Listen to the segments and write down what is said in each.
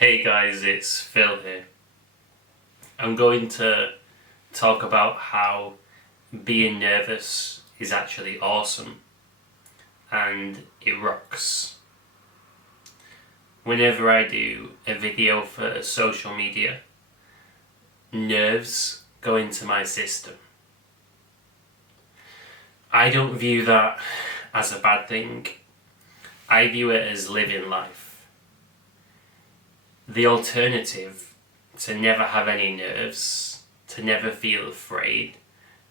Hey guys, it's Phil here. I'm going to talk about how being nervous is actually awesome and it rocks. Whenever I do a video for social media, nerves go into my system. I don't view that as a bad thing. I view it as living life. The alternative to never have any nerves, to never feel afraid,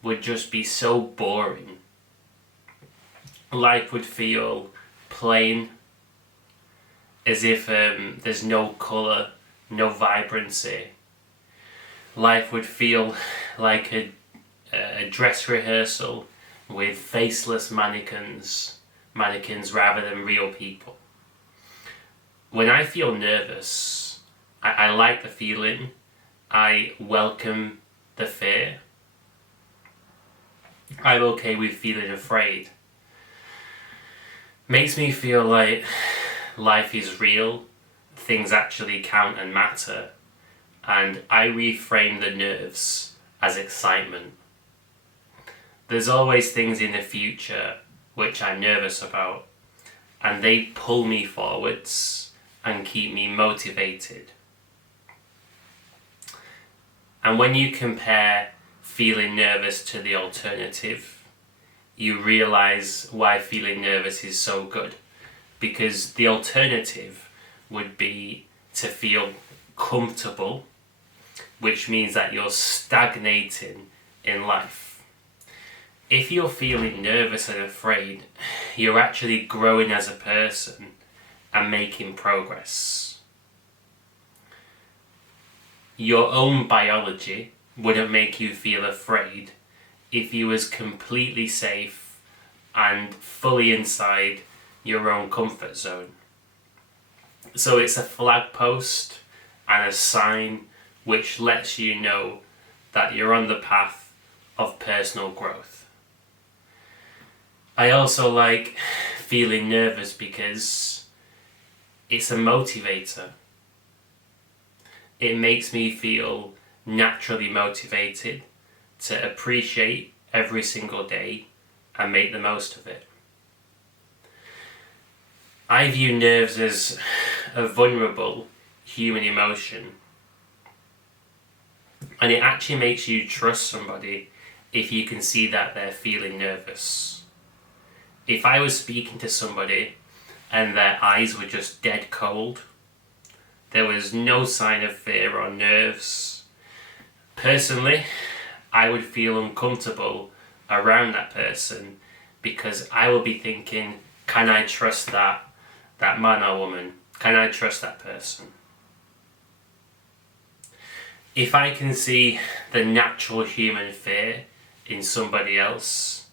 would just be so boring. Life would feel plain, as if there's no colour, no vibrancy. Life would feel like a dress rehearsal with faceless mannequins rather than real people. When I feel nervous, I like the feeling. I welcome the fear. I'm okay with feeling afraid. Makes me feel like life is real, things actually count and matter, and I reframe the nerves as excitement. There's always things in the future which I'm nervous about, and they pull me forwards and keep me motivated. And when you compare feeling nervous to the alternative, you realize why feeling nervous is so good. Because the alternative would be to feel comfortable, which means that you're stagnating in life. If you're feeling nervous and afraid, you're actually growing as a person and making progress. Your own biology wouldn't make you feel afraid if you was completely safe and fully inside your own comfort zone. So it's a flag post and a sign which lets you know that you're on the path of personal growth. I also like feeling nervous because it's a motivator. It makes me feel naturally motivated to appreciate every single day and make the most of it. I view nerves as a vulnerable human emotion, and it actually makes you trust somebody if you can see that they're feeling nervous. If I was speaking to somebody and their eyes were just dead cold, there was no sign of fear or nerves, personally, I would feel uncomfortable around that person because I will be thinking, can I trust that man or woman? Can I trust that person? If I can see the natural human fear in somebody else,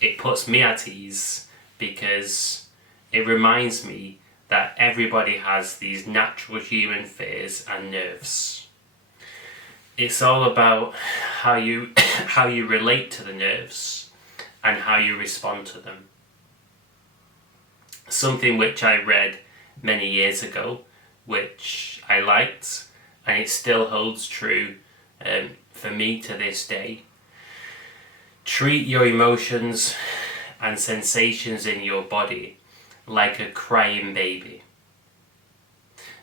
it puts me at ease because it reminds me that everybody has these natural human fears and nerves. It's all about how you relate to the nerves and how you respond to them. Something which I read many years ago, which I liked, and it still holds true for me to this day. Treat your emotions and sensations in your body like a crying baby.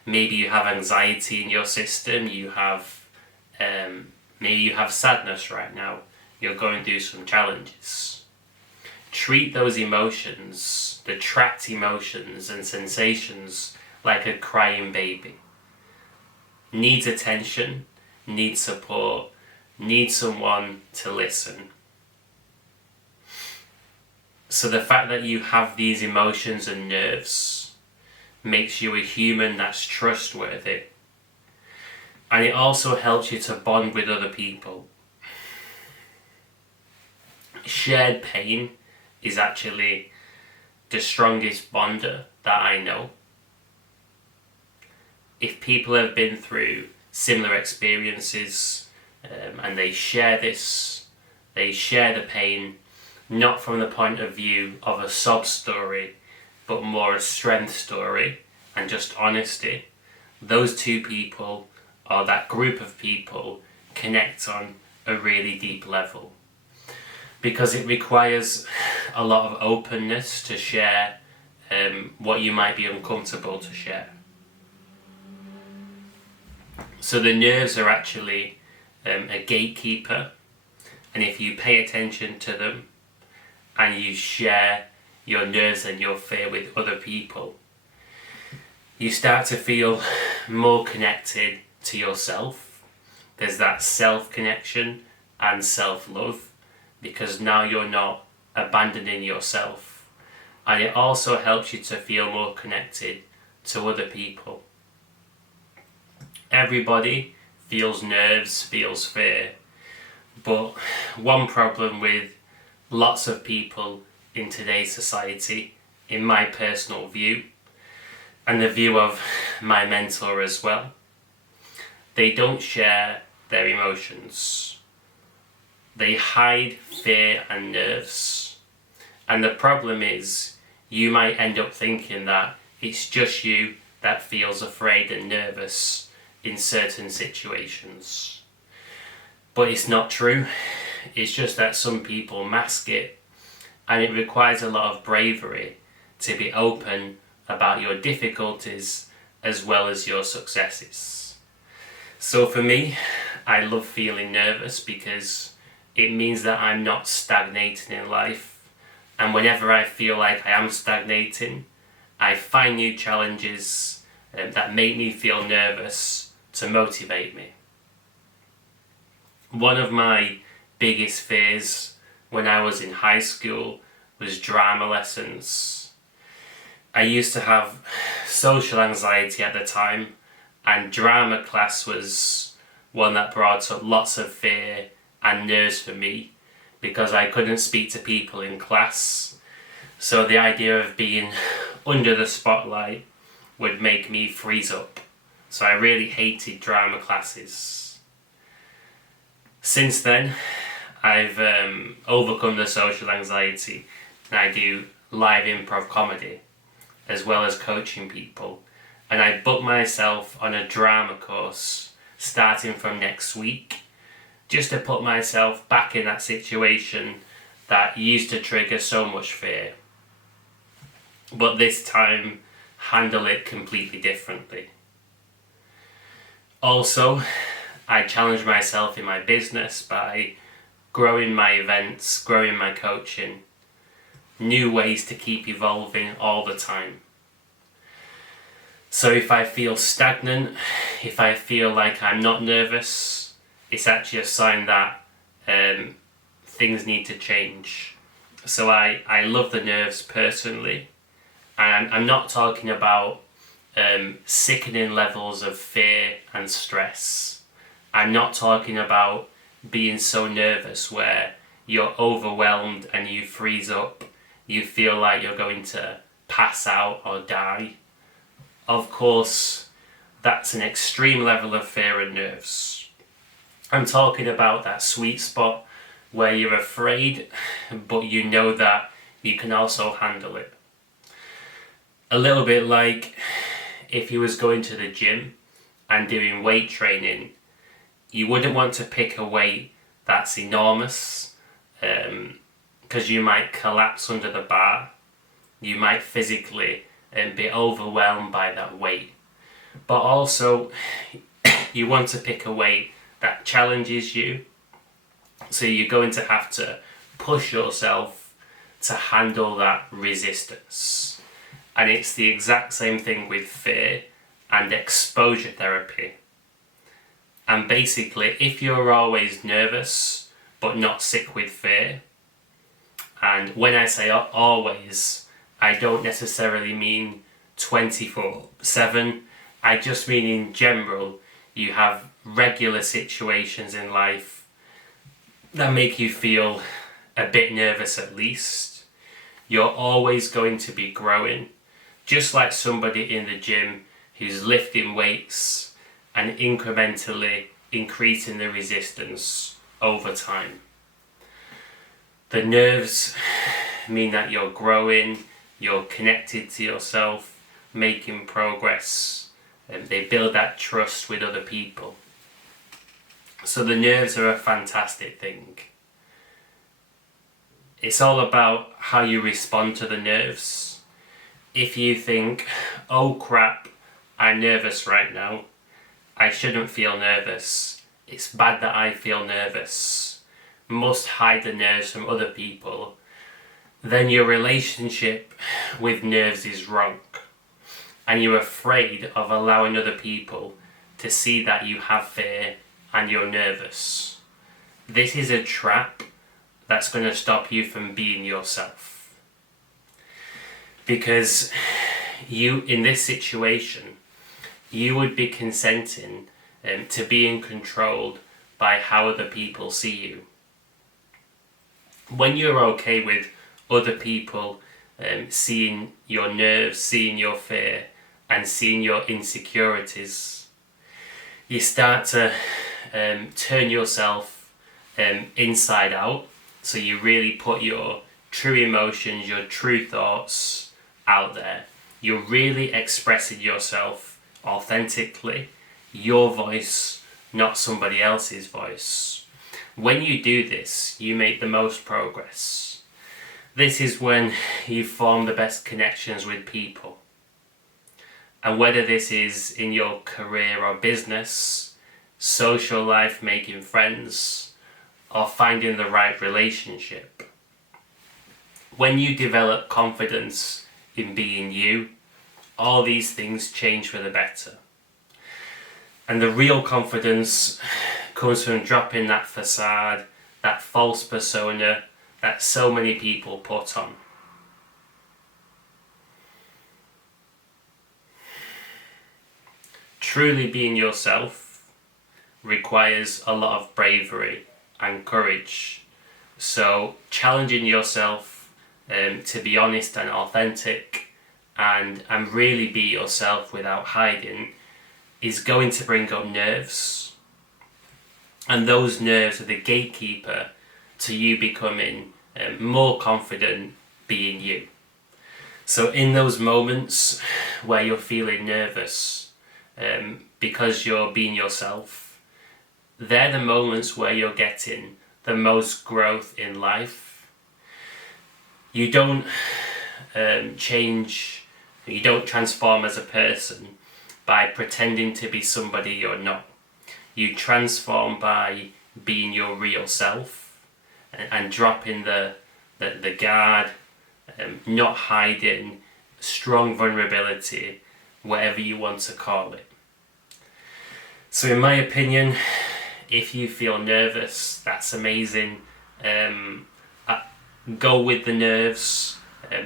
Maybe you have anxiety in your system, maybe you have sadness right now, you're going through some challenges. Treat those emotions, the trapped emotions and sensations, like a crying baby. Needs attention, needs support, needs someone to listen. So the fact that you have these emotions and nerves makes you a human that's trustworthy. And it also helps you to bond with other people. Shared pain is actually the strongest bonder that I know. If people have been through similar experiences and they share the pain, not from the point of view of a sob story, but more a strength story and just honesty, those two people or that group of people connect on a really deep level, because it requires a lot of openness to share what you might be uncomfortable to share. So the nerves are actually a gatekeeper, and if you pay attention to them and you share your nerves and your fear with other people, you start to feel more connected to yourself. There's that self-connection and self-love, because now you're not abandoning yourself, and it also helps you to feel more connected to other people. Everybody feels nerves, feels fear, but one problem with lots of people in today's society, in my personal view, and the view of my mentor as well, they don't share their emotions. They hide fear and nerves. And the problem is, you might end up thinking that it's just you that feels afraid and nervous in certain situations. But it's not true. It's just that some people mask it, and it requires a lot of bravery to be open about your difficulties as well as your successes. So for me, I love feeling nervous because it means that I'm not stagnating in life, and whenever I feel like I am stagnating, I find new challenges that make me feel nervous to motivate me. One of my biggest fears when I was in high school was drama lessons. I used to have social anxiety at the time, and drama class was one that brought up lots of fear and nerves for me, because I couldn't speak to people in class. So the idea of being under the spotlight would make me freeze up. So I really hated drama classes. Since then, I've overcome the social anxiety, and I do live improv comedy as well as coaching people. And I booked myself on a drama course starting from next week, just to put myself back in that situation that used to trigger so much fear. But this time, handle it completely differently. Also, I challenge myself in my business by growing my events, growing my coaching, new ways to keep evolving all the time. So if I feel stagnant, if I feel like I'm not nervous, it's actually a sign that things need to change. So I love the nerves personally, and I'm not talking about sickening levels of fear and stress. I'm not talking about being so nervous where you're overwhelmed and you freeze up, you feel like you're going to pass out or die. Of course, that's an extreme level of fear and nerves. I'm talking about that sweet spot where you're afraid, but you know that you can also handle it. A little bit like if you was going to the gym and doing weight training, you wouldn't want to pick a weight that's enormous, because you might collapse under the bar. You might physically be overwhelmed by that weight. But also, you want to pick a weight that challenges you. So you're going to have to push yourself to handle that resistance. And it's the exact same thing with fear and exposure therapy. And basically, if you're always nervous but not sick with fear, and when I say always, I don't necessarily mean 24/7, I just mean in general, you have regular situations in life that make you feel a bit nervous at least. You're always going to be growing, just like somebody in the gym who's lifting weights and incrementally increasing the resistance over time. The nerves mean that you're growing, you're connected to yourself, making progress, They build that trust with other people. So the nerves are a fantastic thing. It's all about how you respond to the nerves. If you think, oh crap, I'm nervous right now, I shouldn't feel nervous, it's bad that I feel nervous, must hide the nerves from other people, then your relationship with nerves is wrong. And you're afraid of allowing other people to see that you have fear and you're nervous. This is a trap that's going to stop you from being yourself. Because you, in this situation, you would be consenting to being controlled by how other people see you. When you're okay with other people seeing your nerves, seeing your fear, and seeing your insecurities, you start to turn yourself inside out. So you really put your true emotions, your true thoughts out there. You're really expressing yourself authentically, your voice, not somebody else's voice. When you do this, you make the most progress. This is when you form the best connections with people. And whether this is in your career or business, social life, making friends, or finding the right relationship, when you develop confidence in being you, all these things change for the better. And the real confidence comes from dropping that facade, that false persona that so many people put on. Truly being yourself requires a lot of bravery and courage. So challenging yourself to be honest and authentic and really be yourself without hiding is going to bring up nerves. And those nerves are the gatekeeper to you becoming more confident being you. So in those moments where you're feeling nervous because you're being yourself, they're the moments where you're getting the most growth in life. You don't change, you don't transform as a person by pretending to be somebody you're not. You transform by being your real self and dropping the guard, not hiding, strong vulnerability, whatever you want to call it. So in my opinion, if you feel nervous, that's amazing. Go with the nerves,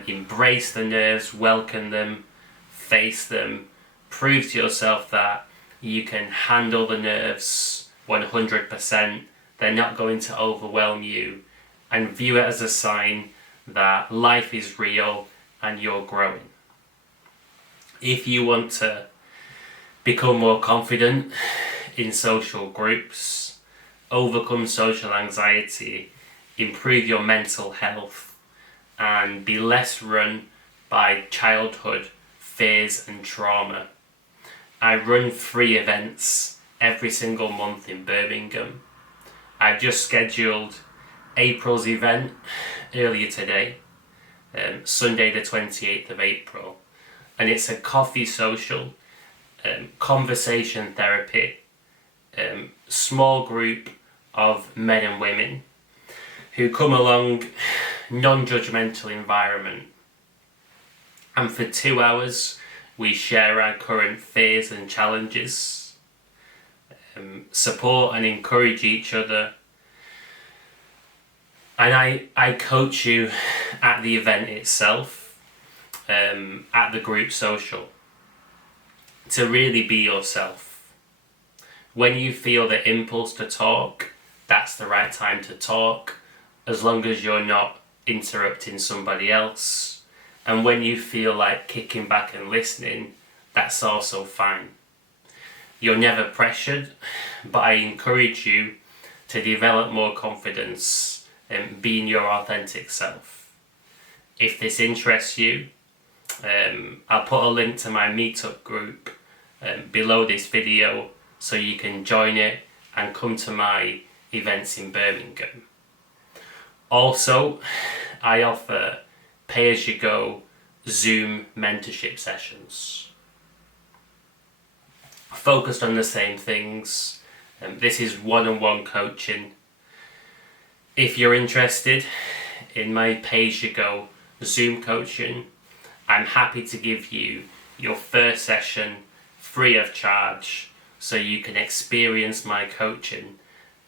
embrace the nerves, welcome them, face them, prove to yourself that you can handle the nerves 100%. They're not going to overwhelm you, and view it as a sign that life is real and you're growing. If you want to become more confident in social groups, overcome social anxiety, improve your mental health, and be less run by childhood fears and trauma, I run 3 events every single month in Birmingham. I've just scheduled April's event earlier today, Sunday the 28th of April, and it's a coffee social, conversation therapy, small group of men and women who come along, non-judgmental environment, and for 2 hours we share our current fears and challenges, support and encourage each other, and I coach you at the event itself, at the group social, to really be yourself. When you feel the impulse to talk, that's the right time to talk, as long as you're not interrupting somebody else. And when you feel like kicking back and listening, that's also fine. You're never pressured, but I encourage you to develop more confidence in being your authentic self. If this interests you, I'll put a link to my meetup group below this video so you can join it and come to my events in Birmingham. Also, I offer pay-as-you-go Zoom mentorship sessions focused on the same things. This is one-on-one coaching. If you're interested in my pay-as-you-go Zoom coaching, I'm happy to give you your first session free of charge so you can experience my coaching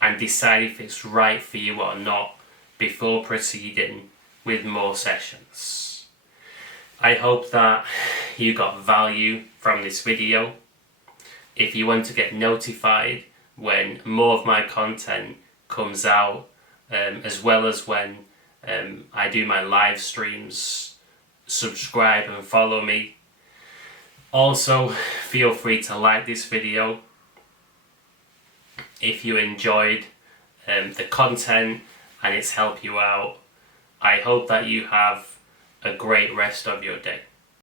and decide if it's right for you or not before proceeding with more sessions. I hope that you got value from this video. If you want to get notified when more of my content comes out, as well as when I do my live streams, subscribe and follow me. Also, feel free to like this video if you enjoyed the content and it's helped you out. I hope that you have a great rest of your day.